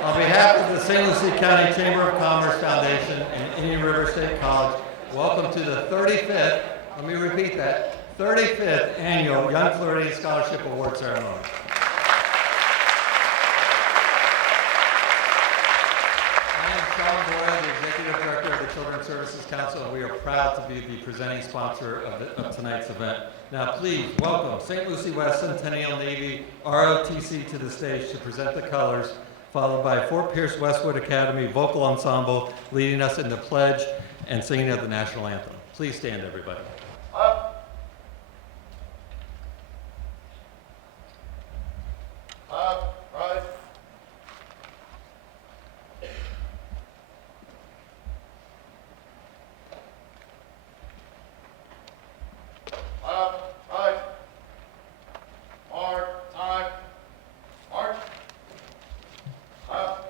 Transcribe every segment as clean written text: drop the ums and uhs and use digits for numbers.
On behalf of the St. Lucie County Chamber of Commerce Foundation and Indian River State College, welcome to the 35th, let me repeat that, 35th Annual Young Floridian Scholarship Award Ceremony. I am Sean Boyle, the Executive Director of the Children's Services Council, and we are proud to be the presenting sponsor of tonight's event. Now please welcome St. Lucie West Centennial Navy ROTC to the stage to present the colors, followed by Fort Pierce Westwood Academy Vocal Ensemble leading us in the pledge and singing of the national anthem. Please stand, everybody. Up. Up, right. Up, right. March, time. March. Up.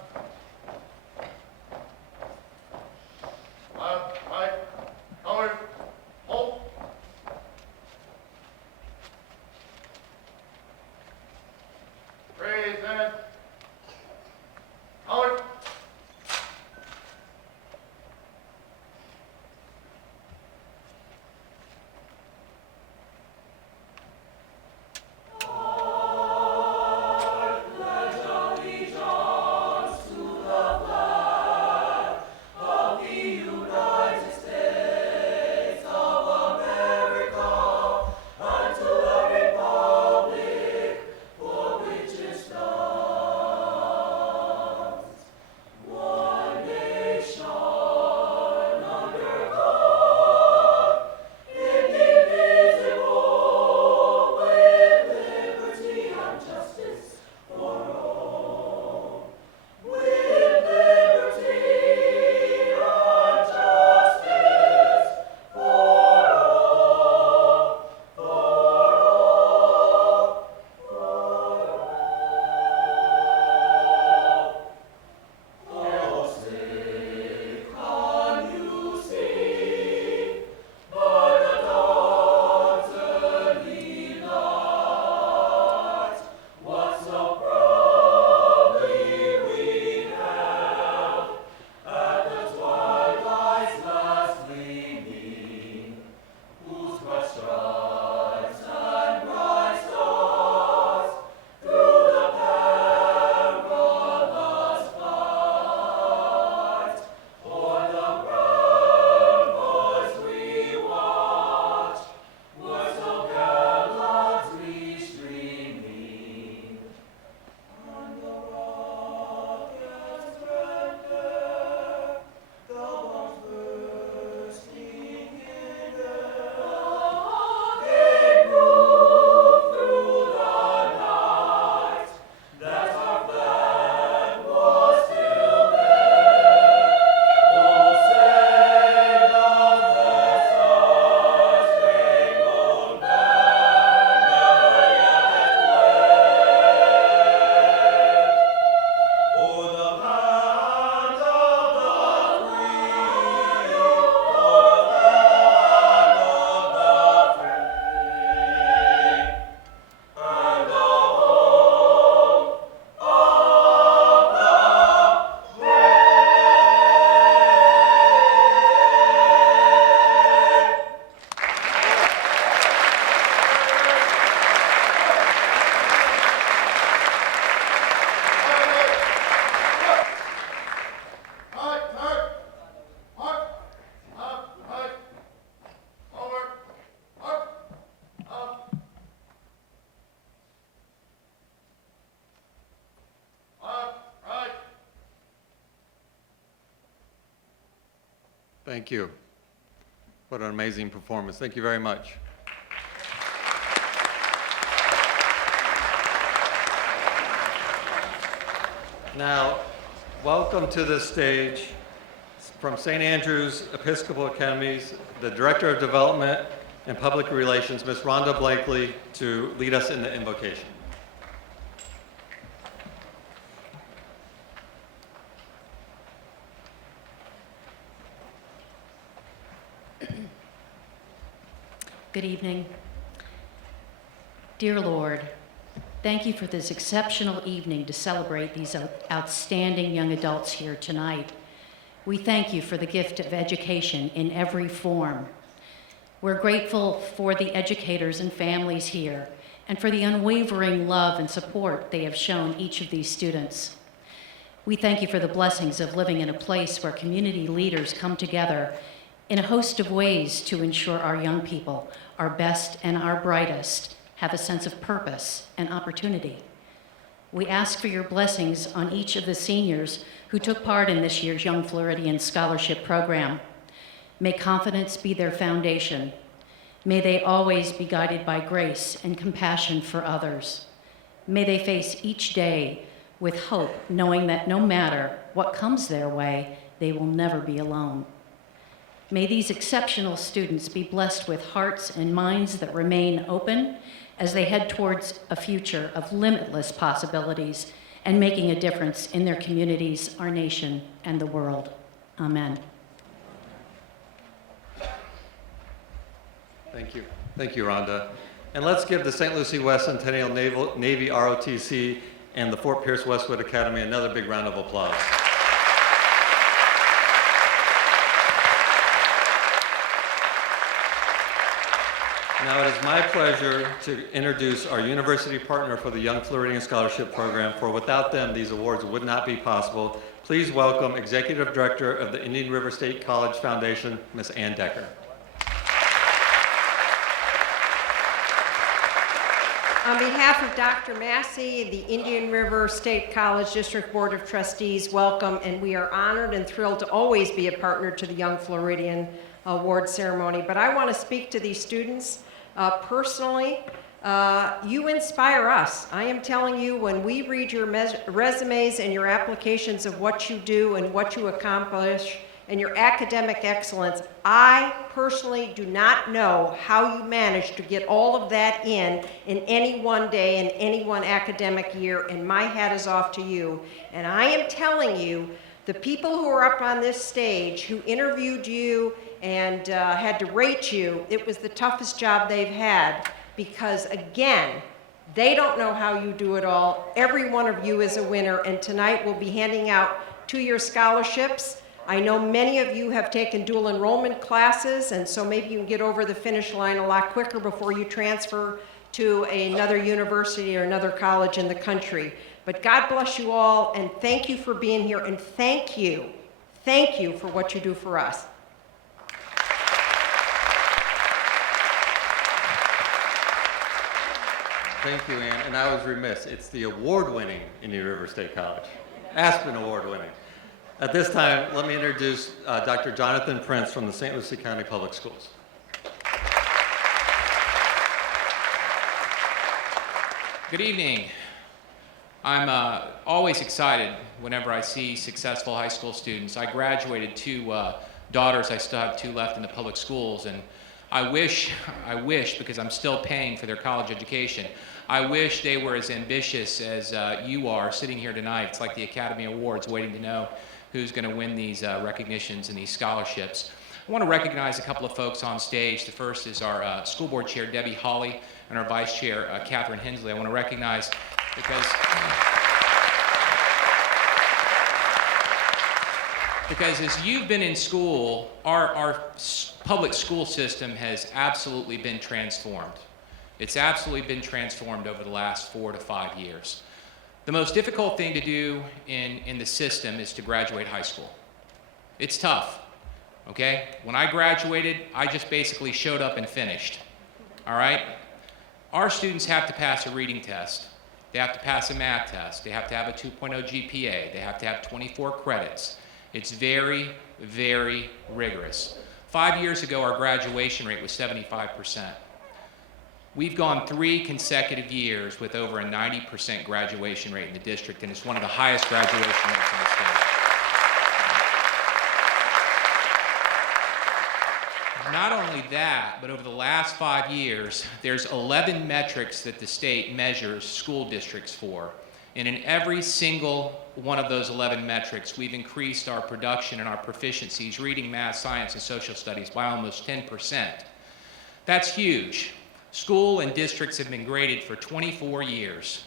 Up, right. Color. Hold. Present. Color. Thank you. What an amazing performance. Thank you very much. Now, welcome to the stage from St. Andrew's Episcopal Academies, the Director of Development and Public Relations, Ms. Rhonda Blakely, to lead us in the invocation. Good evening. Dear Lord, Thank you for this exceptional evening to celebrate these outstanding young adults here tonight. We thank you for the gift of education in every form. We're grateful for the educators and families here and for the unwavering love and support they have shown each of these students. We thank you for the blessings of living in a place where community leaders come together in a host of ways to ensure our young people, our best and our brightest, have a sense of purpose and opportunity. We ask for your blessings on each of the seniors who took part in this year's Young Floridian Scholarship Program. May confidence be their foundation. May they always be guided by grace and compassion for others. May they face each day with hope, knowing that no matter what comes their way, they will never be alone. May these exceptional students be blessed with hearts and minds that remain open as they head towards a future of limitless possibilities and making a difference in their communities, our nation, and the world. Amen. Thank you. Thank you, Rhonda. And let's give the St. Lucie West Centennial Navy ROTC and the Fort Pierce Westwood Academy another big round of applause. Now it is my pleasure to introduce our university partner for the Young Floridian Scholarship Program, for without them, these awards would not be possible. Please welcome Executive Director of the Indian River State College Foundation, Ms. Ann Decker. On behalf of Dr. Massey, the Indian River State College District Board of Trustees, welcome, and we are honored and thrilled to always be a partner to the Young Floridian Award Ceremony. But I want to speak to these students personally. You inspire us. I am telling you, when we read your resumes and your applications of what you do and what you accomplish and your academic excellence, I personally do not know how you managed to get all of that in any one day, in any one academic year, and my hat is off to you. And I am telling you, the people who are up on this stage who interviewed you and had to rate you, it was the toughest job they've had, because again, they don't know how you do it all. Every one of you is a winner, and tonight we'll be handing out 2-year scholarships. I know many of you have taken dual enrollment classes, and so maybe you can get over the finish line a lot quicker before you transfer to another university or another college in the country. But God bless you all, and thank you for being here, and thank you for what you do for us. Thank you, Ann. And I was remiss. It's the award-winning Indian River State College, Aspen Award-winning. At this time, let me introduce Dr. Jonathan Prince from the St. Lucie County Public Schools. Good evening. I'm always excited whenever I see successful high school students. I graduated 2 daughters. I still have 2 left in the public schools, and I wish, because I'm still paying for their college education, I wish they were as ambitious as you are sitting here tonight. It's like the Academy Awards, waiting to know who's going to win these recognitions and these scholarships. I want to recognize a couple of folks on stage. The first is our school board chair, Debbie Hawley, and our vice chair, Catherine Hensley. I want to recognize because as you've been in school, our public school system has absolutely been transformed. It's absolutely been transformed over the last 4 to 5 years. The most difficult thing to do in the system is to graduate high school. It's tough, okay? When I graduated, I just basically showed up and finished, all right? Our students have to pass a reading test. They have to pass a math test. They have to have a 2.0 GPA. They have to have 24 credits. It's very, very rigorous. 5 years ago, our graduation rate was 75%. We've gone 3 consecutive years with over a 90% graduation rate in the district, and it's one of the highest graduation rates in the state. Not only that, but over the last 5 years, there's 11 metrics that the state measures school districts for. And in every single one of those 11 metrics, we've increased our production and our proficiencies, reading, math, science, and social studies, by almost 10%. That's huge. School and districts have been graded for 24 years.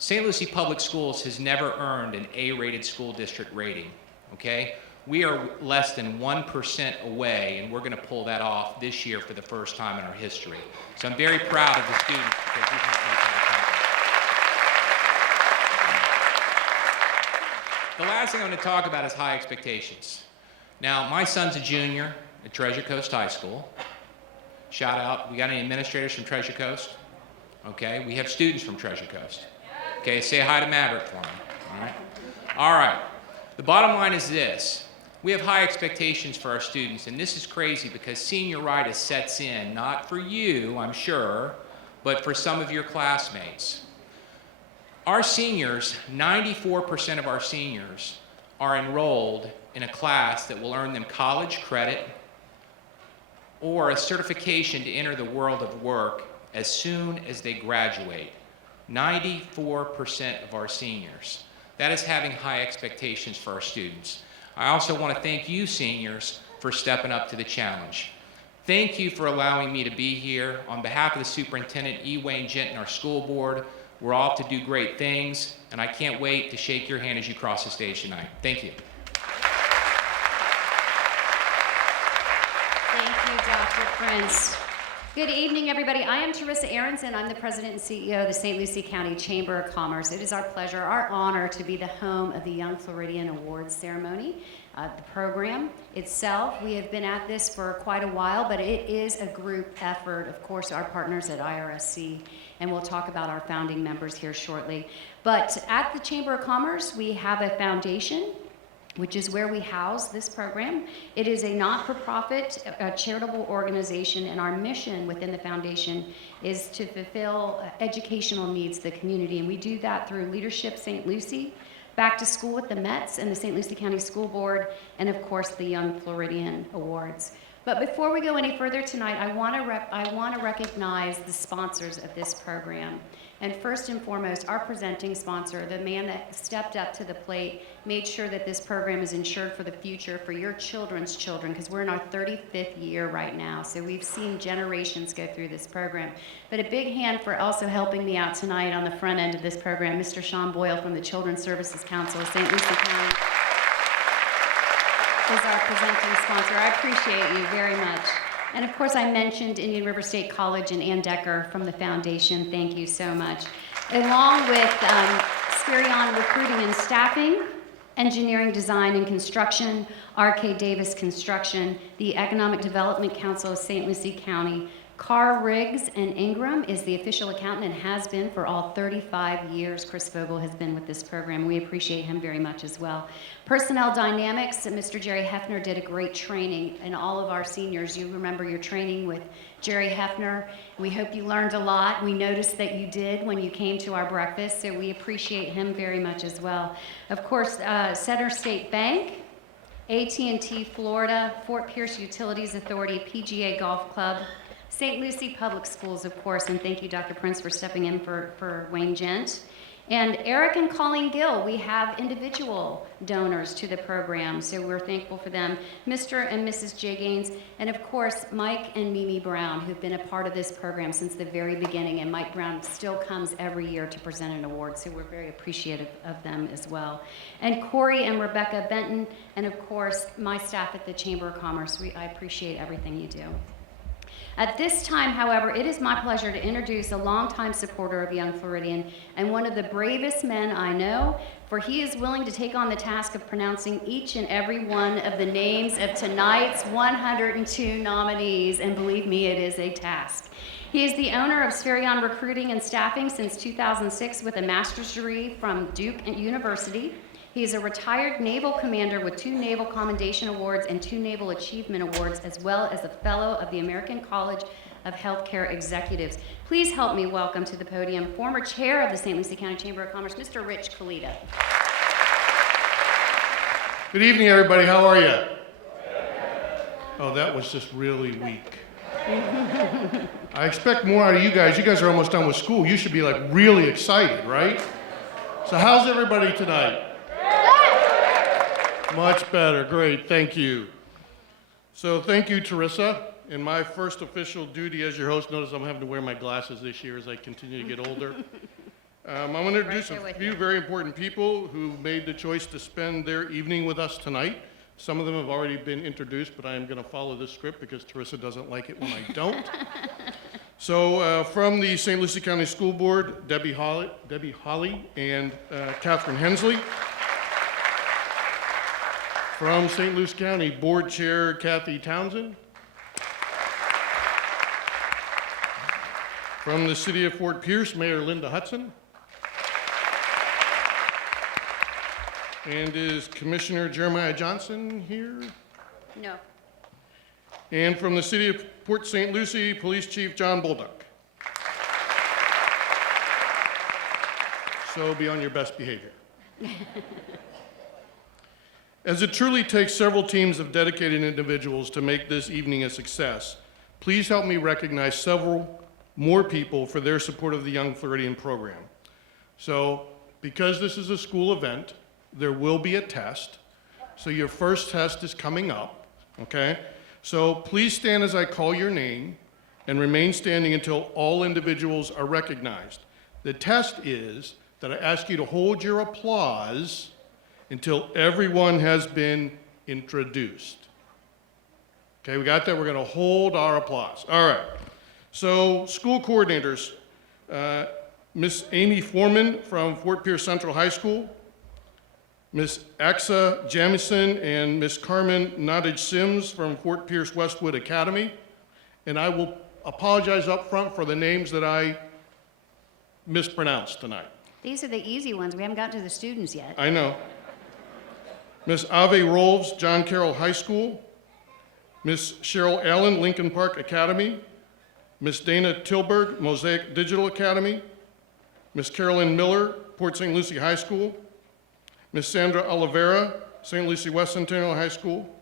St. Lucie Public Schools has never earned an A-rated school district rating, okay? We are less than 1% away, and we're going to pull that off this year for the first time in our history. So I'm very proud of the students because we've helped make that happen. The last thing I'm going to talk about is high expectations. Now, my son's a junior at Treasure Coast High School. Shout out. We got any administrators from Treasure Coast? Okay, we have students from Treasure Coast. Okay, say hi to Maverick for me. All right. All right. The bottom line is this. We have high expectations for our students, and this is crazy because senioritis sets in, not for you, I'm sure, but for some of your classmates. Our seniors, 94% of our seniors are enrolled in a class that will earn them college credit or a certification to enter the world of work as soon as they graduate. 94% of our seniors. That is having high expectations for our students. I also want to thank you, seniors, for stepping up to the challenge. Thank you for allowing me to be here. On behalf of the superintendent, E. Wayne Gent, and our school board, we're off to do great things, and I can't wait to shake your hand as you cross the stage tonight. Thank you. Thank you, Dr. Prince. Good evening, everybody. I am Teresa Aronson. I'm the president and CEO of the St. Lucie County Chamber of Commerce. It is our pleasure, our honor, to be the home of the Young Floridian Awards ceremony. The program itself, we have been at this for quite a while, but it is a group effort. Of course, our partners at IRSC, and we'll talk about our founding members here shortly. But at the Chamber of Commerce, we have a foundation, which is where we house this program. It is a not-for-profit charitable organization, and our mission within the foundation is to fulfill educational needs of the community, and we do that through Leadership St. Lucie, Back to School with the Mets and the St. Lucie County School Board, and of course the Young Floridian Awards. But before we go any further tonight, I want to recognize the sponsors of this program. And first and foremost, our presenting sponsor, the man that stepped up to the plate, made sure that this program is insured for the future for your children's children, because we're in our 35th year right now. So we've seen generations go through this program. But a big hand for also helping me out tonight on the front end of this program, Mr. Sean Boyle from the Children's Services Council of St. Lucie County is our presenting sponsor. I appreciate you very much. And of course, I mentioned Indian River State College and Ann Decker from the foundation. Thank you so much. Along with Skala Recruiting and Staffing, Engineering, Design, and Construction, R.K. Davis Construction, the Economic Development Council of St. Lucie County, Carr, Riggs, and Ingram is the official accountant and has been for all 35 years. Chris Vogel has been with this program. We appreciate him very much as well. Personnel Dynamics, Mr. Jerry Hefner did a great training, and all of our seniors, you remember your training with Jerry Hefner. We hope you learned a lot. We noticed that you did when you came to our breakfast, so we appreciate him very much as well. Of course, Center State Bank, AT&T Florida, Fort Pierce Utilities Authority, PGA Golf Club, St. Lucie Public Schools, of course, and thank you, Dr. Prince, for stepping in for Wayne Gent. And Eric and Colleen Gill, we have individual donors to the program, so we're thankful for them. Mr. and Mrs. J. Gaines, and of course, Mike and Mimi Brown, who've been a part of this program since the very beginning, and Mike Brown still comes every year to present an award, so we're very appreciative of them as well. And Corey and Rebecca Benton, and of course, my staff at the Chamber of Commerce, I appreciate everything you do. At this time, however, it is my pleasure to introduce a longtime supporter of Young Floridian and one of the bravest men I know, for he is willing to take on the task of pronouncing each and every one of the names of tonight's 102 nominees, and believe me, it is a task. He is the owner of Floridian Recruiting and Staffing since 2006 with a master's degree from Duke University. He is a retired naval commander with 2 Naval Commendation Awards and 2 Naval Achievement Awards, as well as a fellow of the American College of Healthcare Executives. Please help me welcome to the podium former chair of the St. Lucie County Chamber of Commerce, Mr. Rich Kalita. Good evening, everybody. How are you? Oh, that was just really weak. I expect more out of you guys. You guys are almost done with school. You should be like really excited, right? So how's everybody tonight? Much better. Great. Thank you. So thank you, Teresa. In my first official duty as your host, notice I'm having to wear my glasses this year as I continue to get older. I'm going to introduce there a with few you. very important people who made the choice to spend their evening with us tonight. Some of them have already been introduced, but I am going to follow this script because Teresa doesn't like it when I don't. So from the St. Lucie County School Board, Debbie Holly and Catherine Hensley. From St. Lucie County Board Chair Kathy Townsend. From the City of Fort Pierce, Mayor Linda Hudson. And is Commissioner Jeremiah Johnson here? No. And from the City of Port St. Lucie, Police Chief John Bolduc. So be on your best behavior. As it truly takes several teams of dedicated individuals to make this evening a success, please help me recognize several more people for their support of the Young Floridian program. So, because this is a school event, there will be a test. So your first test is coming up, okay? So please stand as I call your name and remain standing until all individuals are recognized. The test is that I ask you to hold your applause until everyone has been introduced. Okay, we got that? We're gonna hold our applause. All right. So school coordinators, Miss Amy Foreman from Fort Pierce Central High School, Miss Axa Jamison and Miss Carmen Nottage Sims from Fort Pierce Westwood Academy. And I will apologize up front for the names that I mispronounced tonight. These are the easy ones. We haven't gotten to the students yet. I know. Miss Ave Rolves, John Carroll High School. Miss Cheryl Allen, Lincoln Park Academy. Miss Dana Tilburg, Mosaic Digital Academy. Miss Carolyn Miller, Port St. Lucie High School. Miss Sandra Oliveira, St. Lucie West Centennial High School.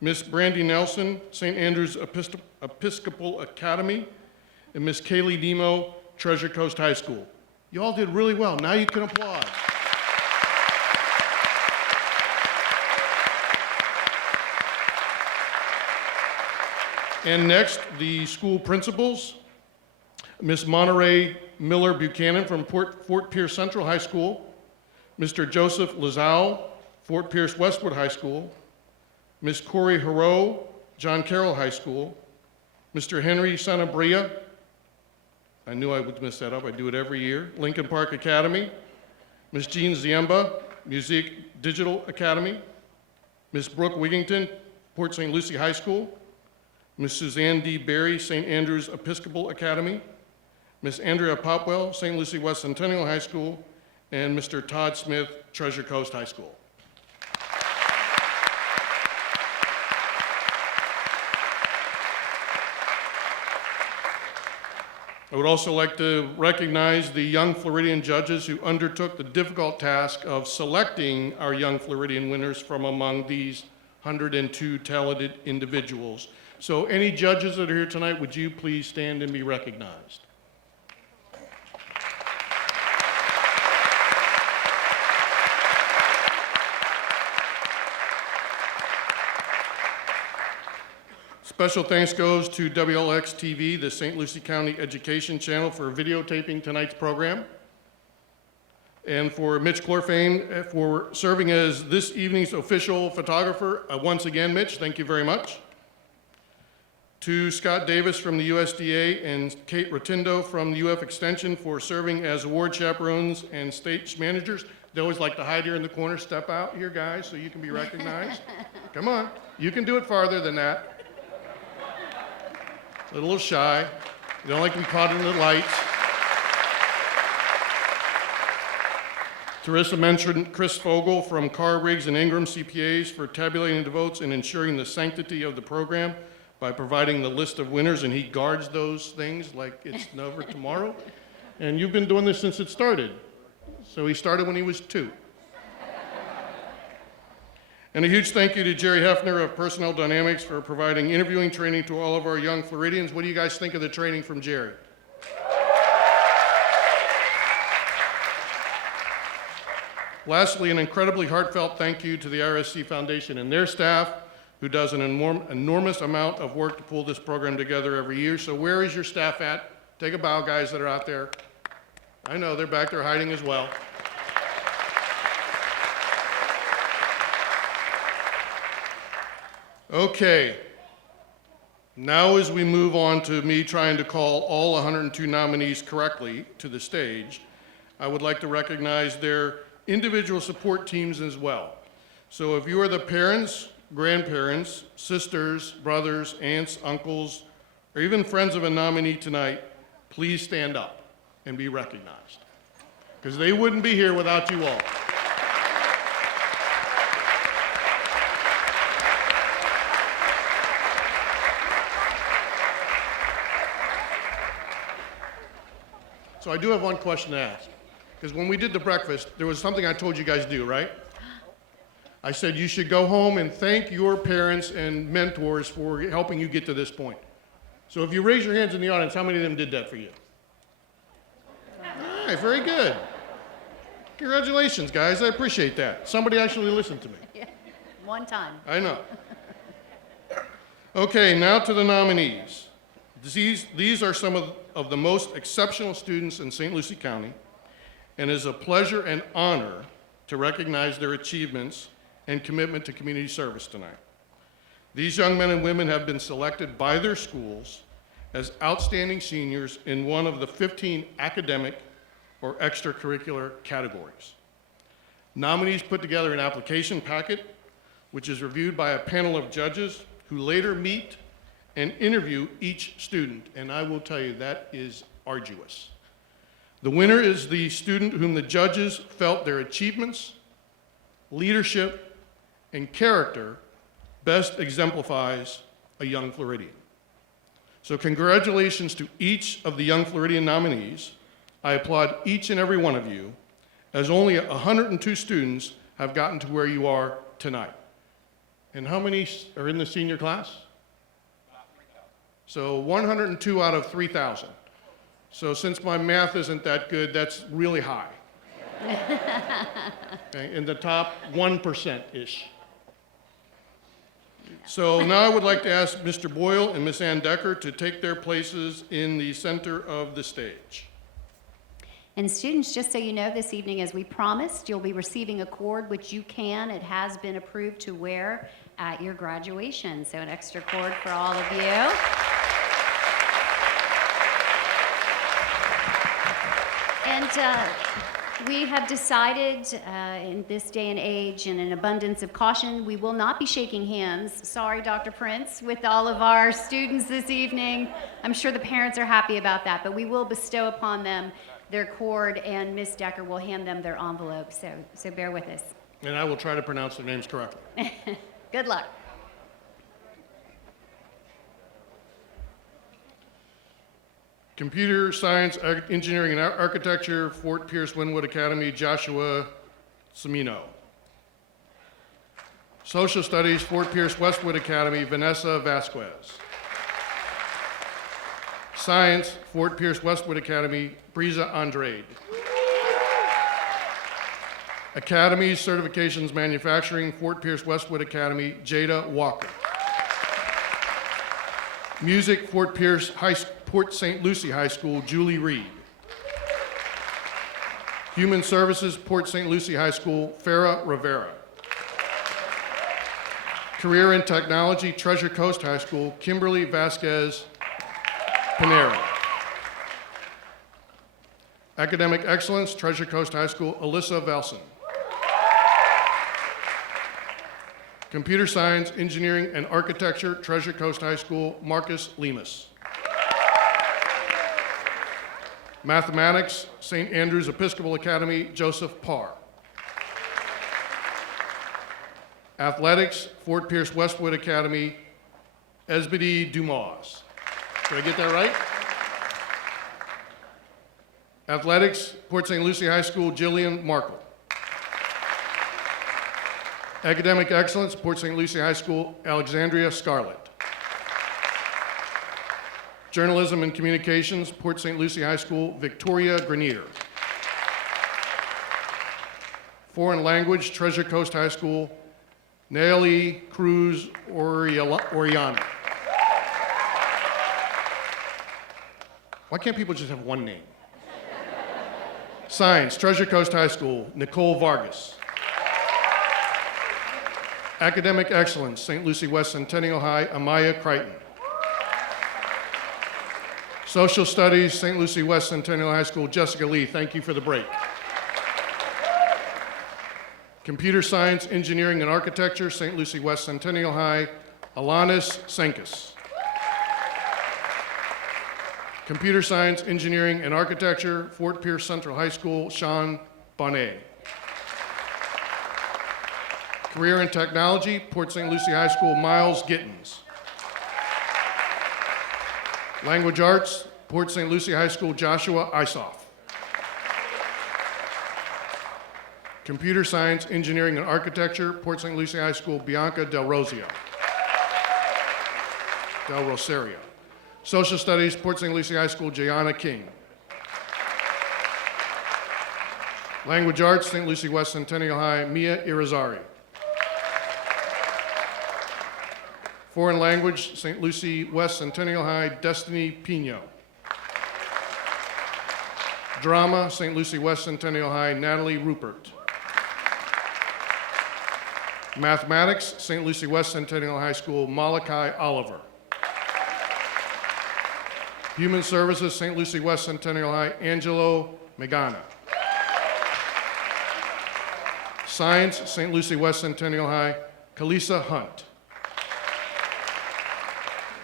Miss Brandy Nelson, St. Andrews Episcopal Academy. And Miss Kaylee Demo, Treasure Coast High School. You all did really well. Now you can applaud. And next, the school principals. Miss Monterey Miller Buchanan from Fort Pierce Central High School. Mr. Joseph Lazau, Fort Pierce Westwood High School. Miss Corey Haro, John Carroll High School. Mr. Henry Sanabria, I knew I would mess that up, I do it every year, Lincoln Park Academy. Miss Jean Ziemba, Music Digital Academy. Miss Brooke Wigington, Port St. Lucie High School. Miss Suzanne D. Berry, St. Andrews Episcopal Academy. Miss Andrea Popwell, St. Lucie West Centennial High School. And Mr. Todd Smith, Treasure Coast High School. I would also like to recognize the Young Floridian judges who undertook the difficult task of selecting our Young Floridian winners from among these 102 talented individuals. So any judges that are here tonight, would you please stand and be recognized? Special thanks goes to WLX TV, the St. Lucie County Education Channel, for videotaping tonight's program. And for Mitch Chlorfane for serving as this evening's official photographer. Once again, Mitch, thank you very much. To Scott Davis from the USDA and Kate Rotundo from the UF Extension for serving as award chaperones and stage managers. They always like to hide here in the corner. Step out here, guys, so you can be recognized. Come on, you can do it farther than that. A little shy. You don't like to be caught in the lights. Teresa mentioned Chris Fogel from Carr, Riggs, and Ingram CPAs for tabulating the votes and ensuring the sanctity of the program by providing the list of winners, and he guards those things like it's never tomorrow. And you've been doing this since it started. So he started when he was 2. And a huge thank you to Jerry Hefner of Personnel Dynamics for providing interviewing training to all of our young Floridians. What do you guys think of the training from Jerry? Lastly, an incredibly heartfelt thank you to the RSC Foundation and their staff, who does an enormous amount of work to pull this program together every year. So where is your staff at? Take a bow, guys that are out there. I know, they're back there hiding as well. Okay. Now as we move on to me trying to call all 102 nominees correctly to the stage, I would like to recognize their individual support teams as well. So if you are the parents, grandparents, sisters, brothers, aunts, uncles, or even friends of a nominee tonight, please stand up and be recognized, because they wouldn't be here without you all. So I do have one question to ask, because when we did the breakfast, there was something I told you guys to do, right? I said you should go home and thank your parents and mentors for helping you get to this point. So if you raise your hands in the audience, how many of them did that for you? All right, very good. Congratulations, guys. I appreciate that. Somebody actually listened to me. Yeah, one time. I know. Okay, now to the nominees. These are some of the most exceptional students in St. Lucie County, and it is a pleasure and honor to recognize their achievements and commitment to community service tonight. These young men and women have been selected by their schools as outstanding seniors in one of the 15 academic or extracurricular categories. Nominees put together an application packet, which is reviewed by a panel of judges who later meet and interview each student, and I will tell you that is arduous. The winner is the student whom the judges felt their achievements, leadership, and character best exemplifies a young Floridian. So congratulations to each of the young Floridian nominees. I applaud each and every one of you, as only 102 students have gotten to where you are tonight. And how many are in the senior class? So 102 out of 3,000. So since my math isn't that good, that's really high. Okay, in the top 1%-ish. So now I would like to ask Mr. Boyle and Ms. Ann Decker to take their places in the center of the stage. And students, just so you know, this evening, as we promised, you'll be receiving a cord, which you can, it has been approved to wear at your graduation. So an extra cord for all of you. And we have decided in this day and age, in an abundance of caution, we will not be shaking hands. Sorry, Dr. Prince, with all of our students this evening. I'm sure the parents are happy about that, but we will bestow upon them their cord, and Ms. Decker will hand them their envelope. So bear with us. And I will try to pronounce their names correctly. Good luck. Computer Science, Engineering, and Architecture, Fort Pierce Wynwood Academy, Joshua Semino. Social Studies, Fort Pierce Westwood Academy, Vanessa Vasquez. Science, Fort Pierce Westwood Academy, Brisa Andrade. Academies, Certifications, Manufacturing, Fort Pierce Westwood Academy, Jada Walker. Music, Port St. Lucie High School, Julie Reed. Human Services, Port St. Lucie High School, Farah Rivera. Career and Technology, Treasure Coast High School, Kimberly Vasquez Panera. Academic Excellence, Treasure Coast High School, Alyssa Velson. Computer Science, Engineering, and Architecture, Treasure Coast High School, Marcus Lemus. Mathematics, St. Andrew's Episcopal Academy, Joseph Parr. Athletics, Fort Pierce Westwood Academy, Esbedy Dumas. Did I get that right? Athletics, Port St. Lucie High School, Jillian Markle. Academic Excellence, Port St. Lucie High School, Alexandria Scarlett. Journalism and Communications, Port St. Lucie High School, Victoria Grenier. Foreign Language, Treasure Coast High School, Nelly Cruz Oriana. Why can't people just have one name? Science, Treasure Coast High School, Nicole Vargas. Academic Excellence, St. Lucie West Centennial High, Amaya Crichton. Social Studies, St. Lucie West Centennial High School, Jessica Lee. Thank you for the break. Computer Science, Engineering, and Architecture, St. Lucie West Centennial High, Alanis Senkus. Computer Science, Engineering, and Architecture, Fort Pierce Central High School, Sean Bonnet. Career and Technology, Port St. Lucie High School, Miles Gittins. Language Arts, Port St. Lucie High School, Joshua Isoff. Computer Science, Engineering, and Architecture, Port St. Lucie High School, Bianca Del Rosario. Social Studies, Port St. Lucie High School, Jayana King. Language Arts, St. Lucie West Centennial High, Mia Irizarry. Foreign Language, St. Lucie West Centennial High, Destiny Pino. Drama, St. Lucie West Centennial High, Natalie Rupert. Mathematics, St. Lucie West Centennial High School, Malachi Oliver. Human Services, St. Lucie West Centennial High, Angelo Megana. Science, St. Lucie West Centennial High, Kalisa Hunt.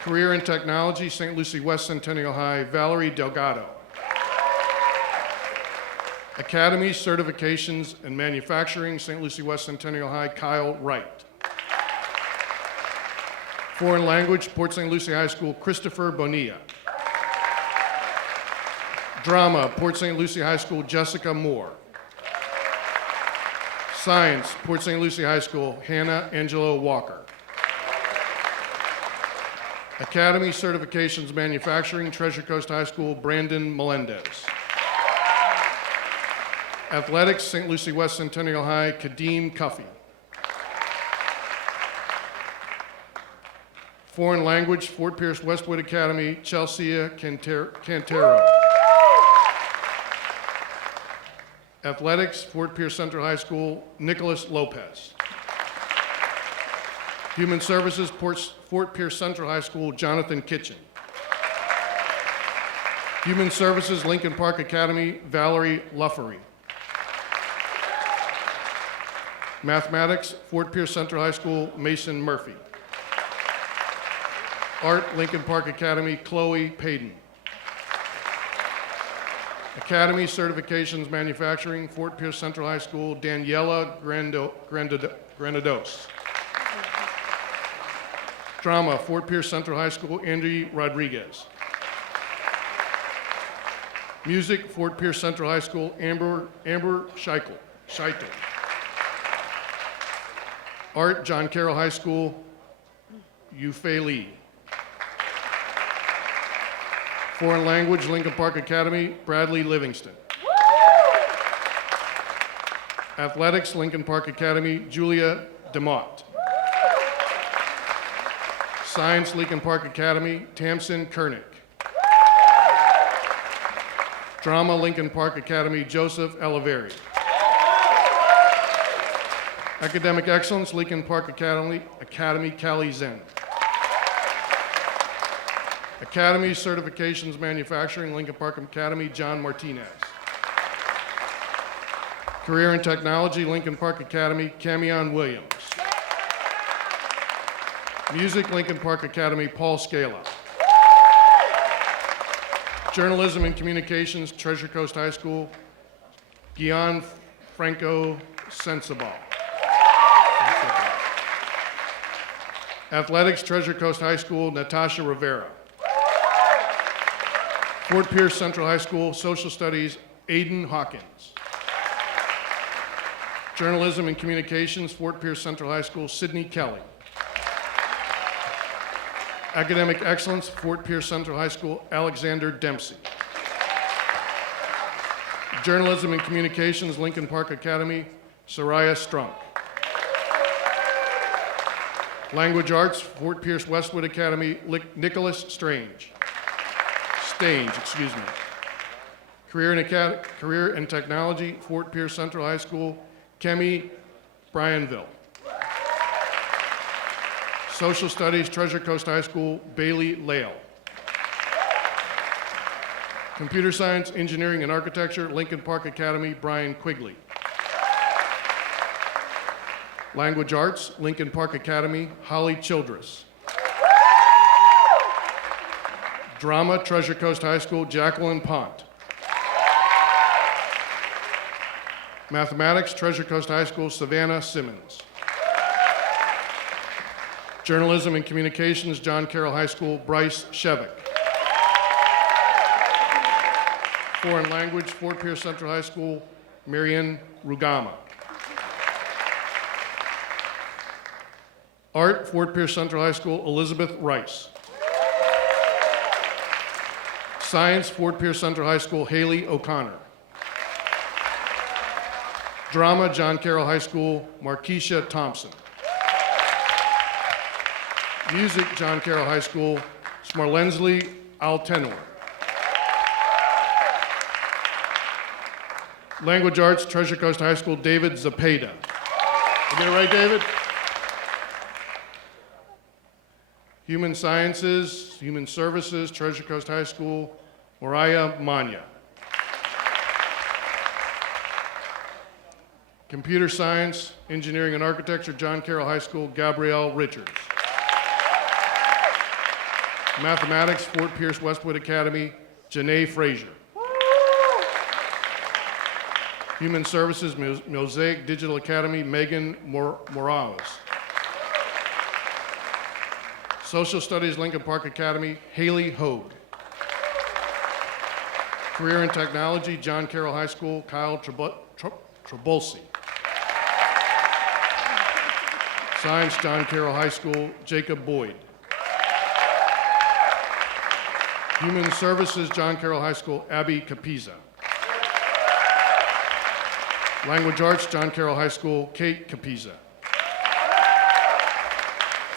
Career and Technology, St. Lucie West Centennial High, Valerie Delgado. Academy, Certifications, and Manufacturing, St. Lucie West Centennial High, Kyle Wright. Foreign Language, Port St. Lucie High School, Christopher Bonilla. Drama, Port St. Lucie High School, Jessica Moore. Science, Port St. Lucie High School, Hannah Angelo Walker. Academy, Certifications, Manufacturing, Treasure Coast High School, Brandon Melendez. Athletics, St. Lucie West Centennial High, Kadeem Cuffey. Foreign Language, Fort Pierce Westwood Academy, Chelsea Cantero. Athletics, Fort Pierce Central High School, Nicholas Lopez. Human Services, Fort Pierce Central High School, Jonathan Kitchen. Human Services, Lincoln Park Academy, Valerie Luffery. Mathematics, Fort Pierce Central High School, Mason Murphy. Art, Lincoln Park Academy, Chloe Payton. Academy, Certifications, Manufacturing, Fort Pierce Central High School, Daniela Granados. Drama, Fort Pierce Central High School, Andy Rodriguez. Music, Fort Pierce Central High School, Amber Scheitel. Art, John Carroll High School, Yufei Lee. Foreign Language, Lincoln Park Academy, Bradley Livingston. Athletics, Lincoln Park Academy, Julia DeMott. Science, Lincoln Park Academy, Tamsin Kernick. Drama, Lincoln Park Academy, Joseph Oliveri. Academic Excellence, Lincoln Park Academy, Callie Zen. Academy, Certifications, Manufacturing, Lincoln Park Academy, John Martinez. Career and Technology, Lincoln Park Academy, Camion Williams. Music, Lincoln Park Academy, Paul Skala. Journalism and Communications, Treasure Coast High School, Gian Franco Sensabaugh. Athletics, Treasure Coast High School, Natasha Rivera. Fort Pierce Central High School, Social Studies, Aiden Hawkins. Journalism and Communications, Fort Pierce Central High School, Sydney Kelly. Academic Excellence, Fort Pierce Central High School, Alexander Dempsey. Journalism and Communications, Lincoln Park Academy, Soraya Strunk. Language Arts, Fort Pierce Westwood Academy, Nicholas Stange. Career and Technology, Fort Pierce Central High School, Kemi Bryanville. Social Studies, Treasure Coast High School, Bailey Lale. Computer Science, Engineering, and Architecture, Lincoln Park Academy, Brian Quigley. Language Arts, Lincoln Park Academy, Holly Childress. Drama, Treasure Coast High School, Jacqueline Pont. Mathematics, Treasure Coast High School, Savannah Simmons. Journalism and Communications, John Carroll High School, Bryce Shevick. Foreign Language, Fort Pierce Central High School, Marian Rugama. Art, Fort Pierce Central High School, Elizabeth Rice. Science, Fort Pierce Central High School, Haley O'Connor. Drama, John Carroll High School, Markeisha Thompson. Music, John Carroll High School, Smarlensley Altenor. Language Arts, Treasure Coast High School, David Zapata. I get it right, David? Human Sciences, Human Services, Treasure Coast High School, Mariah Manya. Computer Science, Engineering and Architecture, John Carroll High School, Gabrielle Richards. Mathematics, Fort Pierce Westwood Academy, Janae Frazier. Human Services, Mosaic Digital Academy, Megan Morales. Social Studies, Lincoln Park Academy, Haley Hogue. Career and Technology, John Carroll High School, Kyle Trabulsi. Science, John Carroll High School, Jacob Boyd. Human Services, John Carroll High School, Abby Capiza. Language Arts, John Carroll High School, Kate Capiza.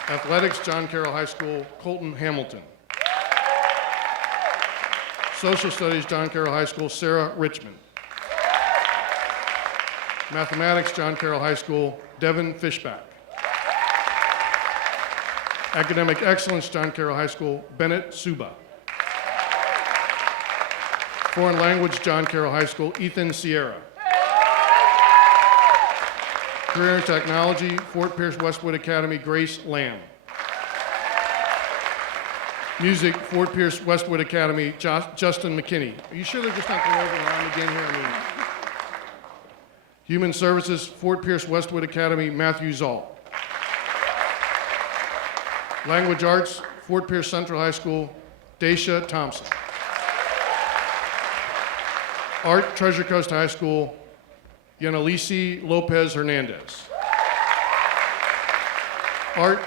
Athletics, John Carroll High School, Colton Hamilton. Social Studies, John Carroll High School, Sarah Richmond. Mathematics, John Carroll High School, Devin Fishback. Academic Excellence, John Carroll High School, Bennett Suba. Foreign Language, John Carroll High School, Ethan Sierra. Career and Technology, Fort Pierce Westwood Academy, Grace Lamb. Music, Fort Pierce Westwood Academy, Justin McKinney. Are you sure they're just not going over and around again here? I mean, Human Services, Fort Pierce Westwood Academy, Matthew Zoll. Language Arts, Fort Pierce Central High School, Daisha Thompson. Art, Treasure Coast High School, Yanalisi Lopez Hernandez. Art,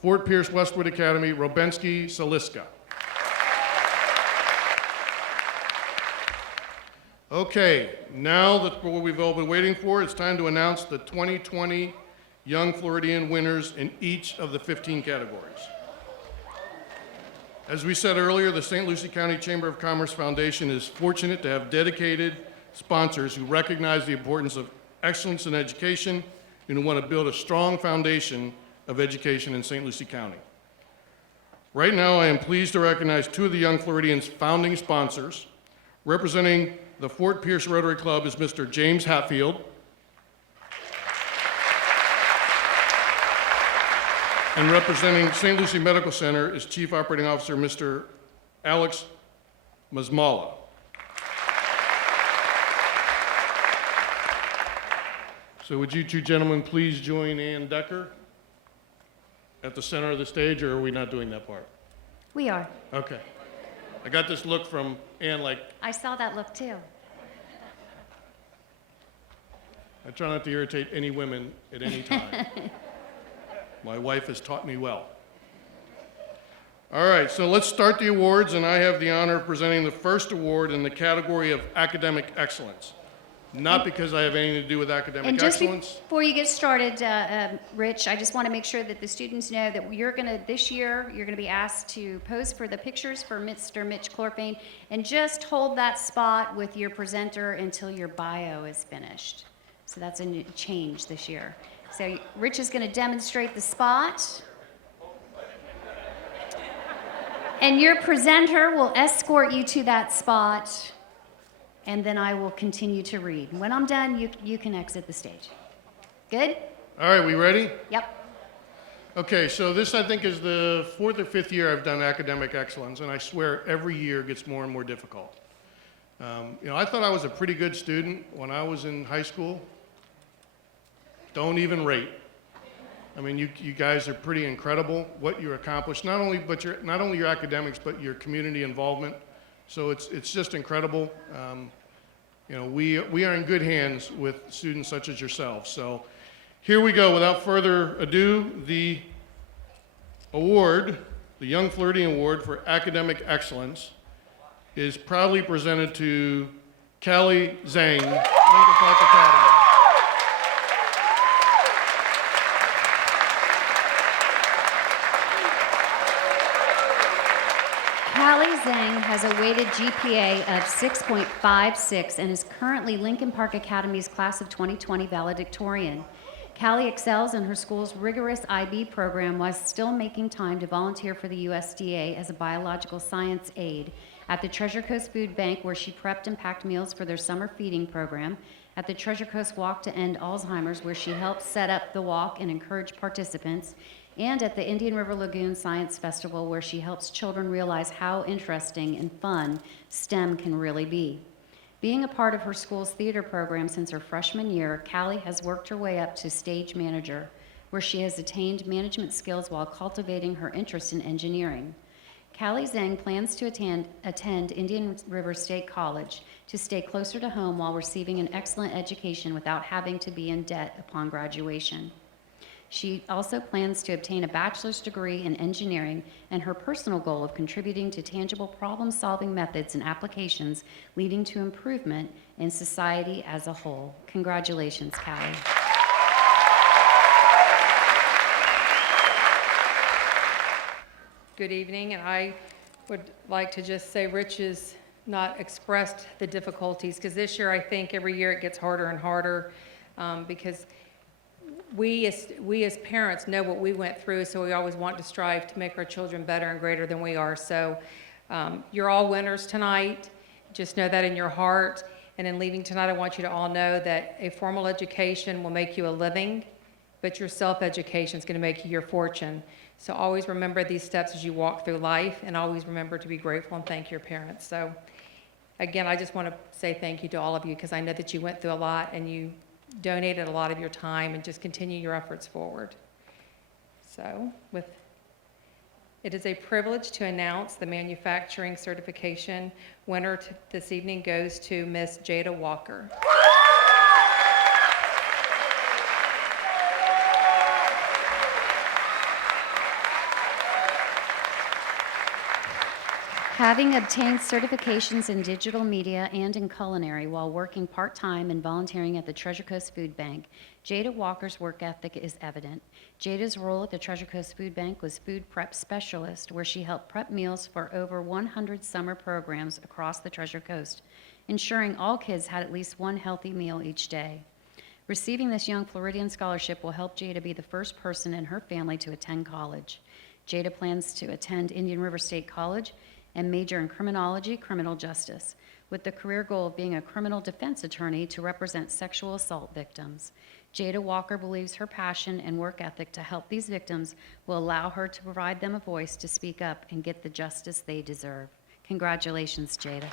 Fort Pierce Westwood Academy, Robensky Saliska. Okay, now that what we've all been waiting for, it's time to announce the 2020 Young Floridian winners in each of the 15 categories. As we said earlier, the St. Lucie County Chamber of Commerce Foundation is fortunate to have dedicated sponsors who recognize the importance of excellence in education and who want to build a strong foundation of education in St. Lucie County. Right now, I am pleased to recognize two of the Young Floridians' founding sponsors. Representing the Fort Pierce Rotary Club is Mr. James Hatfield. And representing St. Lucie Medical Center is Chief Operating Officer Mr. Alex Mazmala. So would you two gentlemen please join Ann Decker at the center of the stage, or are we not doing that part? We are. Okay. I got this look from Ann like, I saw that look too. I try not to irritate any women at any time. My wife has taught me well. All right, so let's start the awards, and I have the honor of presenting the first award in the category of academic excellence. not because I have anything to do with academic And just excellence. before you get started, Rich, I just want to make sure that the students know that this year, you're going to be asked to pose for the pictures for Mr. Mitch Chlorphane, and just hold that spot with your presenter until your bio is finished. So that's a new change this year. So Rich is going to demonstrate the spot. And your presenter will escort you to that spot, and then I will continue to read. When I'm done, you can exit the stage. Good? All right, we ready? Yep. Okay, so this I think is the 4th or 5th year I've done academic excellence, and I swear every year gets more and more difficult. I thought I was a pretty good student when I was in high school. Don't even rate. I mean, you guys are pretty incredible what you accomplished. Not only your academics, but your community involvement. So it's just incredible. We are in good hands with students such as yourselves. So here we go. Without further ado, the award, the Young Flirty Award for Academic Excellence, is proudly presented to Callie Zhang, Lincoln Park Academy. Callie Zhang has a weighted GPA of 6.56 and is currently Lincoln Park Academy's Class of 2020 valedictorian. Callie excels in her school's rigorous IB program while still making time to volunteer for the USDA as a biological science aide at the Treasure Coast Food Bank, where she prepped and packed meals for their summer feeding program, at the Treasure Coast Walk to End Alzheimer's, where she helped set up the walk and encourage participants, and at the Indian River Lagoon Science Festival, where she helps children realize how interesting and fun STEM can really be. Being a part of her school's theater program since her freshman year, Callie has worked her way up to stage manager, where she has attained management skills while cultivating her interest in engineering. Callie Zhang plans to attend Indian River State College to stay closer to home while receiving an excellent education without having to be in debt upon graduation. She also plans to obtain a bachelor's degree in engineering, and her personal goal of contributing to tangible problem-solving methods and applications leading to improvement in society as a whole. Congratulations, Callie. Good evening, and I would like to just say Rich has not expressed the difficulties, because this year I think every year it gets harder and harder, because we as parents know what we went through, so we always want to strive to make our children better and greater than we are. So you're all winners tonight. Just know that in your heart. And in leaving tonight, I want you to all know that a formal education will make you a living, but your self-education is going to make you your fortune. So always remember these steps as you walk through life, and always remember to be grateful and thank your parents. So again, I just want to say thank you to all of you, because I know that you went through a lot and you donated a lot of your time, and just continue your efforts forward. So it is a privilege to announce the manufacturing certification winner this evening goes to Miss Jada Walker. Having obtained certifications in digital media and in culinary while working part-time and volunteering at the Treasure Coast Food Bank, Jada Walker's work ethic is evident. Jada's role at the Treasure Coast Food Bank was food prep specialist, where she helped prep meals for over 100 summer programs across the Treasure Coast, ensuring all kids had at least one healthy meal each day. Receiving this Young Floridian scholarship will help Jada be the first person in her family to attend college. Jada plans to attend Indian River State College and major in criminology, criminal justice, with the career goal of being a criminal defense attorney to represent sexual assault victims. Jada Walker believes her passion and work ethic to help these victims will allow her to provide them a voice to speak up and get the justice they deserve. Congratulations, Jada.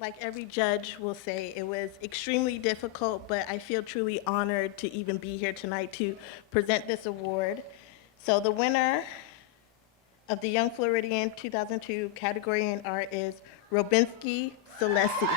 Like every judge will say, it was extremely difficult, but I feel truly honored to even be here tonight to present this award. So the winner of the Young Floridian 2002 category in art is Robinski Celesi.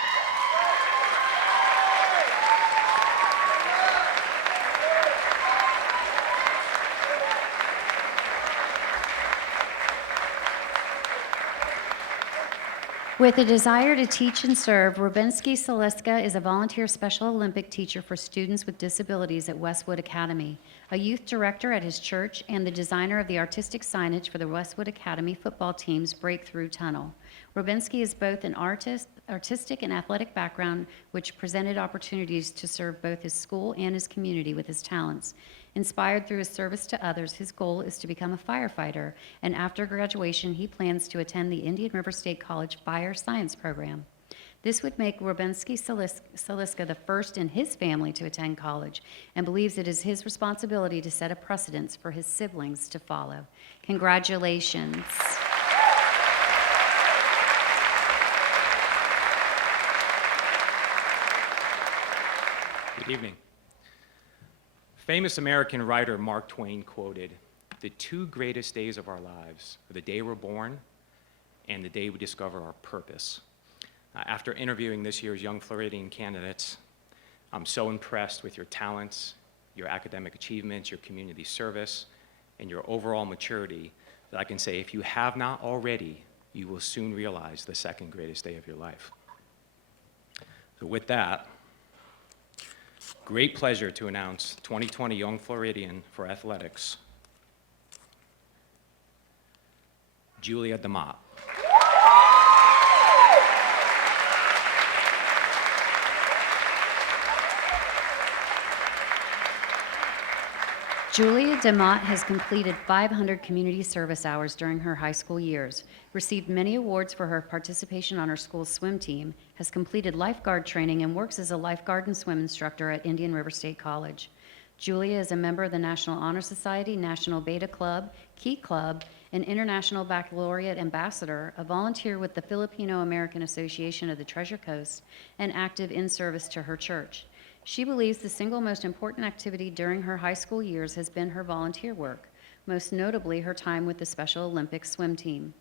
With a desire to teach and serve, Rubensky Seliska is a volunteer Special Olympic teacher for students with disabilities at Westwood Academy, a youth director at his church, and the designer of the artistic signage for the Westwood Academy football team's Breakthrough Tunnel. Rubensky is both an artistic and athletic background, which presented opportunities to serve both his school and his community with his talents. Inspired through his service to others, his goal is to become a firefighter, and after graduation, he plans to attend the Indian River State College Fire Science Program. This would make Rubensky Seliska the first in his family to attend college, and believes it is his responsibility to set a precedence for his siblings to follow. Congratulations. Good evening. Famous American writer Mark Twain quoted, "The two greatest days of our lives are the day we're born and the day we discover our purpose." After interviewing this year's Young Floridian candidates, I'm so impressed with your talents, your academic achievements, your community service, and your overall maturity that I can say if you have not already, you will soon realize the second greatest day of your life. So with that, great pleasure to announce 2020 Young Floridian for Athletics, Julia DeMott. Julia DeMott has completed 500 community service hours during her high school years, received many awards for her participation on her school's swim team, has completed lifeguard training, and works as a lifeguard and swim instructor at Indian River State College. Julia is a member of the National Honor Society, National Beta Club, Key Club, an International Baccalaureate Ambassador, a volunteer with the Filipino-American Association of the Treasure Coast, and active in service to her church. She believes the single most important activity during her high school years has been her volunteer work, most notably her time with the Special Olympics swim team.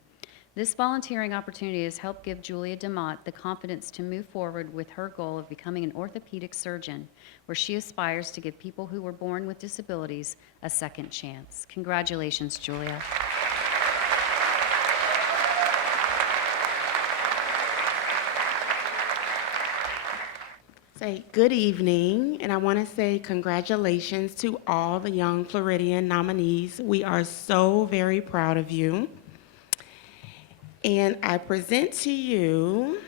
This volunteering opportunity has helped give Julia DeMott the confidence to move forward with her goal of becoming an orthopedic surgeon, where she aspires to give people who were born with disabilities a second chance. Congratulations, Julia. Say good evening, and I want to say congratulations to all the Young Floridian nominees. We are so very proud of you. And I present to you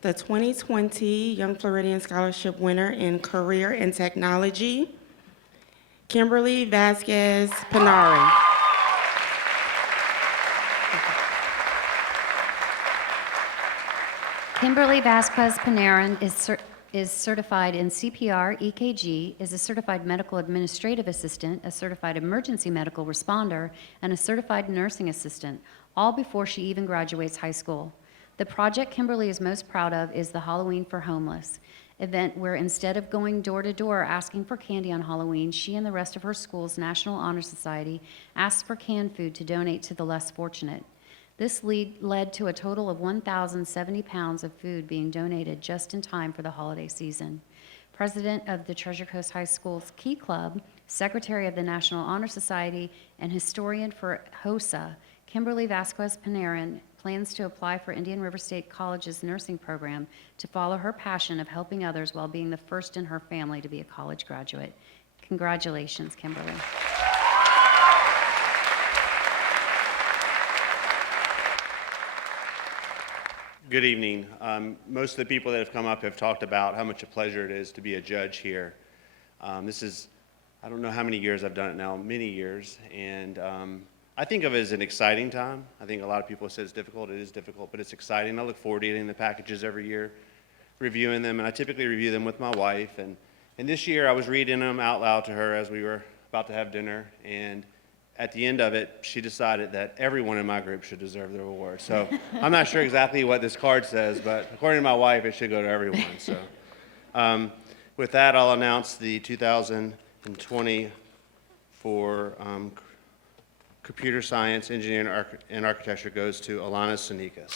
the 2020 Young Floridian Scholarship winner in Career and Technology, Kimberly Vasquez Panarin. Kimberly Vasquez Panarin is certified in CPR, EKG, is a certified medical administrative assistant, a certified emergency medical responder, and a certified nursing assistant, all before she even graduates high school. The project Kimberly is most proud of is the Halloween for Homeless event, where instead of going door to door asking for candy on Halloween, she and the rest of her school's National Honor Society asked for canned food to donate to the less fortunate. This led to a total of 1,070 pounds of food being donated just in time for the holiday season. President of the Treasure Coast High School's Key Club, Secretary of the National Honor Society, and historian for HOSA, Kimberly Vasquez Panarin plans to apply for Indian River State College's nursing program to follow her passion of helping others while being the first in her family to be a college graduate. Congratulations, Kimberly. Good evening. Most of the people that have come up have talked about how much a pleasure it is to be a judge here. This is, I don't know how many years I've done it now, many years, and I think of it as an exciting time. I think a lot of people say it's difficult. It is difficult, but it's exciting. I look forward to getting the packages every year, reviewing them, and I typically review them with my wife. And this year I was reading them out loud to her as we were about to have dinner, and at the end of it, she decided that everyone in my group should deserve the award. So I'm not sure exactly what this card says, but according to my wife, it should go to everyone. So with that, I'll announce the 2020 for Computer Science, Engineering, and Architecture goes to Alana Sanikas.